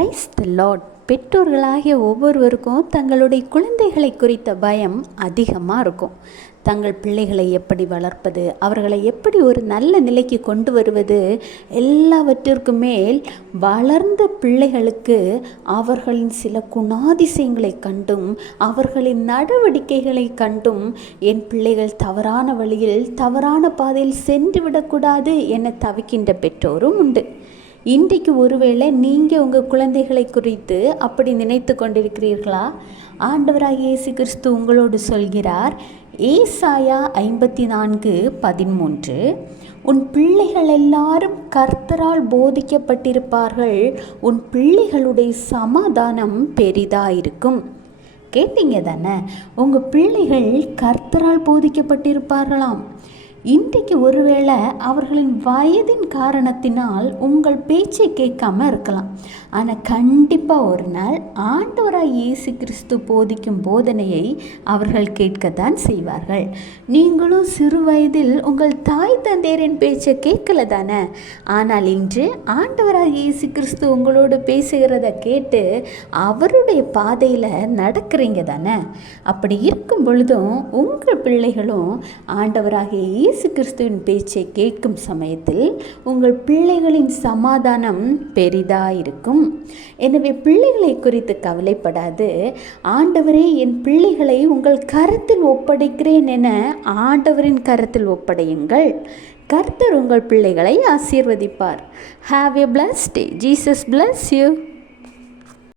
Praise the Lord. பெற்றோர்களாகிய ஒவ்வொருவருக்கும் தங்களுடைய குழந்தைகளை குறித்த பயம் அதிகமாக இருக்கும். தங்கள் பிள்ளைகளை எப்படி வளர்ப்பது, அவர்களை எப்படி ஒரு நல்ல நிலைக்கு கொண்டு வருவது, எல்லாவற்றிற்கும் மேல் வளர்ந்த பிள்ளைகளுக்கு அவர்களின் சில குணாதிசயங்களை கண்டும் அவர்களின் நடவடிக்கைகளை கண்டும் என் பிள்ளைகள் தவறான வழியில் தவறான பாதையில் சென்று விடக்கூடாது என தவிக்கின்ற பெற்றோரும் உண்டு. இன்றைக்கு ஒருவேளை நீங்கள் உங்கள் குழந்தைகளை குறித்து அப்படி நினைத்து கொண்டிருக்கிறீர்களா? ஆண்டவராகிய இயேசு கிறிஸ்து உங்களோடு சொல்கிறார். ஏசாயா 54:13, உன் பிள்ளைகள் எல்லாரும் கர்த்தரால் போதிக்கப்பட்டிருப்பார்கள், உன் பிள்ளைகளுடைய சமாதானம் பெரிதாயிருக்கும். கேட்டீங்க தானே? உங்கள் பிள்ளைகள் கர்த்தரால் போதிக்கப்பட்டிருப்பார்களாம். இன்றைக்கு ஒருவேளை அவர்களின் வயதின் காரணத்தினால் உங்கள் பேச்சை கேட்காம இருக்கலாம். ஆனால் கண்டிப்பாக ஒரு நாள் ஆண்டவராய் இயேசு கிறிஸ்து போதிக்கும் போதனையை அவர்கள் கேட்கத்தான் செய்வார்கள். நீங்களும் சிறு வயதில் உங்கள் தாய் தந்தையரின் பேச்சை கேட்கல தானே? ஆனால் இன்று ஆண்டவராய் இயேசு கிறிஸ்து உங்களோடு பேசுகிறத கேட்டு அவருடைய பாதையில் நடக்கிறீங்க தானே? அப்படி இருக்கும் பொழுதும் உங்கள் பிள்ளைகளும் ஆண்டவராகிய இயேசு கிறிஸ்துவின் பேச்சை கேட்கும் சமயத்தில் உங்கள் பிள்ளைகளின் சமாதானம் பெரிதாயிருக்கும். எனவே பிள்ளைகளை குறித்து கவலைப்படாது. ஆண்டவரே, என் பிள்ளைகளை உங்கள் கரத்தில் ஒப்படைக்கிறேன் என ஆண்டவரின் கரத்தில் ஒப்படையுங்கள். கர்த்தர் உங்கள் பிள்ளைகளை ஆசீர்வதிப்பார். Have a blessed day. Jesus bless you.